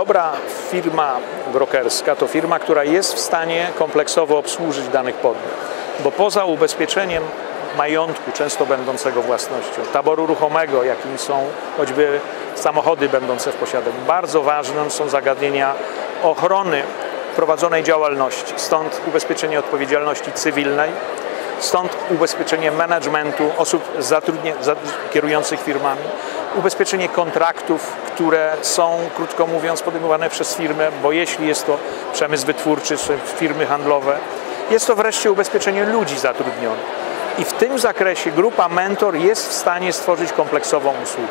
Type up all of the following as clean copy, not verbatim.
Dobra firma brokerska to firma, która jest w stanie kompleksowo obsłużyć danych podmiot, bo poza ubezpieczeniem majątku, często będącego własnością, taboru ruchomego, jakim są choćby samochody będące w posiadaniu, bardzo ważne są zagadnienia ochrony prowadzonej działalności, stąd ubezpieczenie odpowiedzialności cywilnej, stąd ubezpieczenie managementu osób kierujących firmami, ubezpieczenie kontraktów, które są, krótko mówiąc, podejmowane przez firmę, bo jeśli jest to przemysł wytwórczy czy firmy handlowe, jest to wreszcie ubezpieczenie ludzi zatrudnionych. I w tym zakresie grupa Mentor jest w stanie stworzyć kompleksową usługę.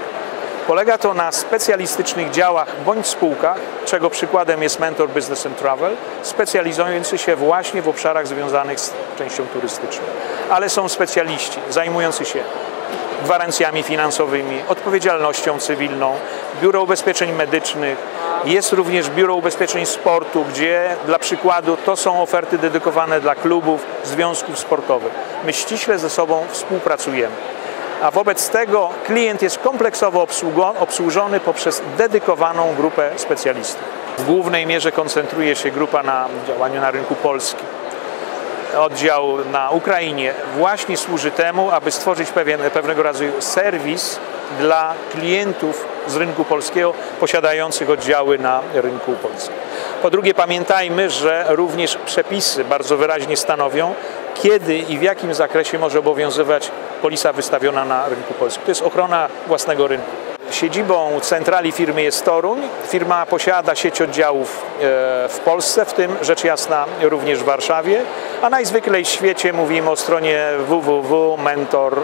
Polega to na specjalistycznych działach bądź spółkach, czego przykładem jest Mentor Business and Travel, specjalizujący się właśnie w obszarach związanych z częścią turystyczną. Ale są specjaliści zajmujący się gwarancjami finansowymi, odpowiedzialnością cywilną, biuro ubezpieczeń medycznych, jest również biuro ubezpieczeń sportu, gdzie dla przykładu to są oferty dedykowane dla klubów, związków sportowych. My ściśle ze sobą współpracujemy. A wobec tego klient jest kompleksowo obsłużony poprzez dedykowaną grupę specjalistów. W głównej mierze koncentruje się grupa na działaniu na rynku polskim. Oddział na Ukrainie właśnie służy temu, aby stworzyć pewnego rodzaju serwis dla klientów z rynku polskiego posiadających oddziały na rynku polskim. Po drugie, pamiętajmy, że również przepisy bardzo wyraźnie stanowią, kiedy i w jakim zakresie może obowiązywać polisa wystawiona na rynku polskim. To jest ochrona własnego rynku. Siedzibą centrali firmy jest Toruń. Firma posiada sieć oddziałów w Polsce, w tym rzecz jasna również w Warszawie, a najzwyklej w świecie mówimy o stronie www.mentor.pl.